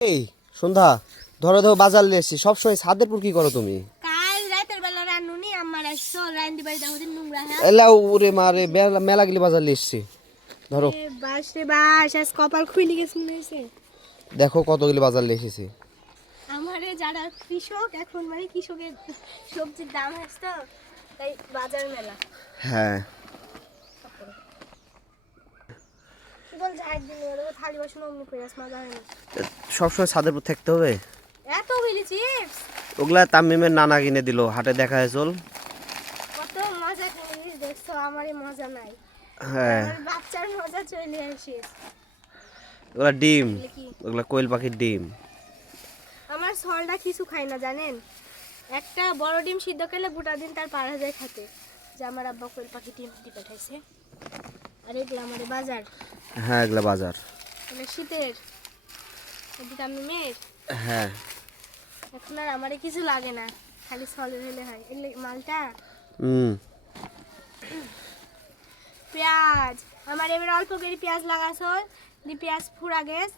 এই সন্ধ্যা ধরো ধরো বাজার নিয়ে এসছি সবসময় ছাদের পুর কি করো তুমি? কাল রাতের বেলা রান্নুনি আমার আসছো রান্দি বাড়ি দেখো নোংরা হ্যাঁ। এলা উরে মারে মেলা মেলা গেলি বাজার নিয়ে এসছি ধরো। বাস রে বাস আজ কপাল খুলে গেছে মনে হয়েছে। দেখো কতগুলি বাজার নিয়ে এসেছি। আমারে যারা কৃষক এখন মানে কৃষকের সবজির দাম তো তাই বাজার মেলা। হ্যাঁ। বল ঝাড় দিন ওর থালি বাসন অমনি করে হয়নি সবসময় ছাদের উপর থাকতে হবে। এত হইলি চিপস। ওগুলা তামিমের নানা কিনে দিল হাটে দেখা চল। কত মজা খেলিস দেখছ আমারই মজা নাই। হ্যাঁ। বাচ্চার মজা চলে আসিস ওগুলা ডিম ওগুলা কোয়েল পাখির ডিম। আমার সলটা কিছু খাই না জানেন? একটা বড় ডিম সিদ্ধ করলে গোটা দিন তার পাড়া যায় খাতে যে আমার আব্বা কোয়েল পাখি ডিম দিয়ে পাঠাইছে। আর এগুলো আমার বাজার। হ্যাঁ এগুলা বাজার। মানে শীতের। মেয়ের হ্যাঁ। এখন আর আমারে কিছু লাগে না খালি সলের হলে হয়। এগুলো মালটা? হুম। পেঁয়াজ। আমার এবার অল্প করে পেঁয়াজ লাগাছ দি পেঁয়াজ ফুরা গেছ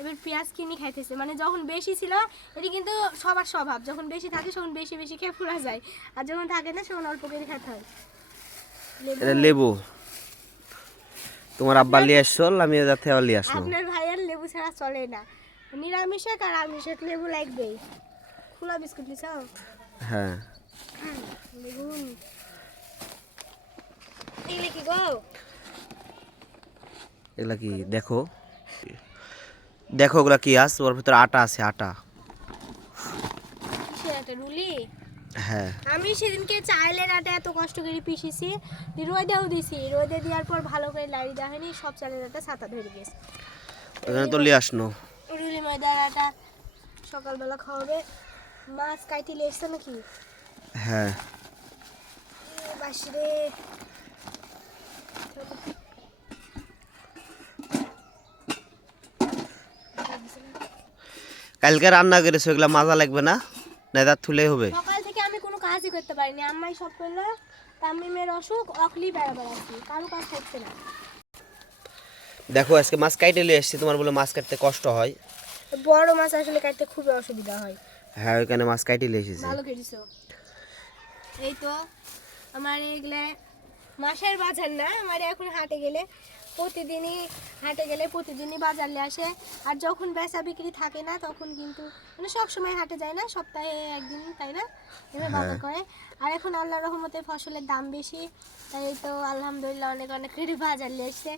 এবার পেঁয়াজ কিনে খাইতেছে। মানে যখন বেশি ছিল এটি কিন্তু সবার স্বভাব। যখন বেশি থাকে তখন বেশি বেশি খেয়ে ফুরা যায়। আর যখন থাকে না তখন অল্প করে খেতে হয়। লেবু। এটা লেবু। তোমার আব্বা লিয়ে আসছল আমি যাতে লিয়ে আসলো আপনার ভাইয়ের লেবু ছাড়া চলে না। নিরামিষে আর আমিষে লেবু লাগবেই। খোলা বিস্কুট লিছ হ্যাঁ। বেগুন। এগুলো কি গো? এগুলা কি? দেখো। দেখো ওগুলা কি আস ওর ভিতরে আটা আছে আটা। রুলি? হ্যাঁ। আমি সেদিনকে চাইলের আটা এত কষ্ট করে পিষেছি রোদেও দিছি। রোদে দেওয়ার পর ভালো করে লাড়ি দেওয়া হয়নি সব চালের আটা ছাতা ধরে গেছে। ওখানে তো লিয়ে আসনো রুলি ময়দার আটা সকালবেলা খাওয়াবে। মাছ কাইটি লেসছে নাকি? হ্যাঁ। এ বাসি রে কালকে রান্না করেছ এগুলা মাজা লাগবে না? নেদার থুলে হবে। সকাল থেকে আমি কোনো কাজই করতে পারিনি। আম্মাই সব করল তামিমের অসুখ অকলি বেড়াবার আছি কারও কাজ করছে না। দেখো আজকে মাছ কাইটে নিয়ে এসেছি তোমার বলে মাছ কাটতে কষ্ট হয়। বড় মাছ আসলে কাটতে খুবই অসুবিধা হয়। হ্যাঁ ওইখানে মাছ কাইটে নিয়ে এসেছি। ভালো কেটেছো এই তো আমার এগুলা মাছের বাজার না আমার এখন হাটে গেলে প্রতিদিনই হাটে গেলে প্রতিদিনই বাজার নিয়ে আসে। আর যখন বেচা বিক্রি থাকে না তখন কিন্তু মানে সব সময় হাটে যায় না সপ্তাহে একদিন তাই না? এভাবে বাজার করে। আর এখন আল্লাহ রহমতে ফসলের দাম বেশি তাই তো আলহামদুলিল্লাহ অনেক অনেক করে বাজার নিয়ে এসছে।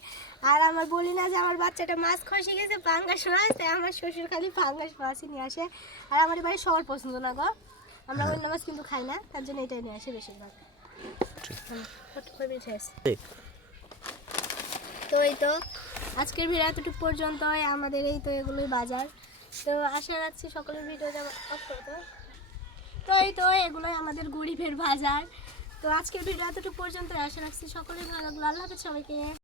আর আমার বলি না যে আমার বাচ্চাটা মাছ খসে গেছে পাঙ্গাস মাছ তাই আমার শ্বশুর খালি পাঙ্গাস মাছই নিয়ে আসে। আর আমার বাড়ি সবার পছন্দ না গো। আমরা অন্য মাছ কিন্তু খাই না তার জন্য এটাই নিয়ে আসে বেশিরভাগ। আসে। তো এই তো। আজকের ভিডিও এতটুকু পর্যন্ত আমাদের এই তো এগুলোই বাজার। তো আশা রাখছি সকলের ভিডিওটা। তো এই তো এগুলোই আমাদের গরিবের বাজার। তো আজকের ভিডিও এতটুকু পর্যন্ত আশা রাখছি সকলের ভালো লাগল আল্লাহ সবাইকে।